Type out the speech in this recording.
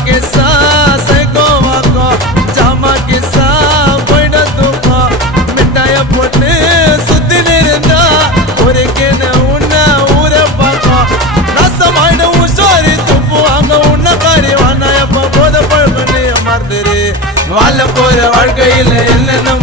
கேசா சைகோவாக்கோ ஜாமா கேசா போயிட தூக்கம் மிட்டாய போட்டு சுத்தி இருந்தா ஒரு கேன உன்ன ஊரை பார்க்கும் நாசமாயிட உஷாரி துப்புவாங்க உன்ன காரி வானா எப்ப போத பழக்கணி மறந்துரு வாழ போற வாழ்க்கையில் என்னென்ன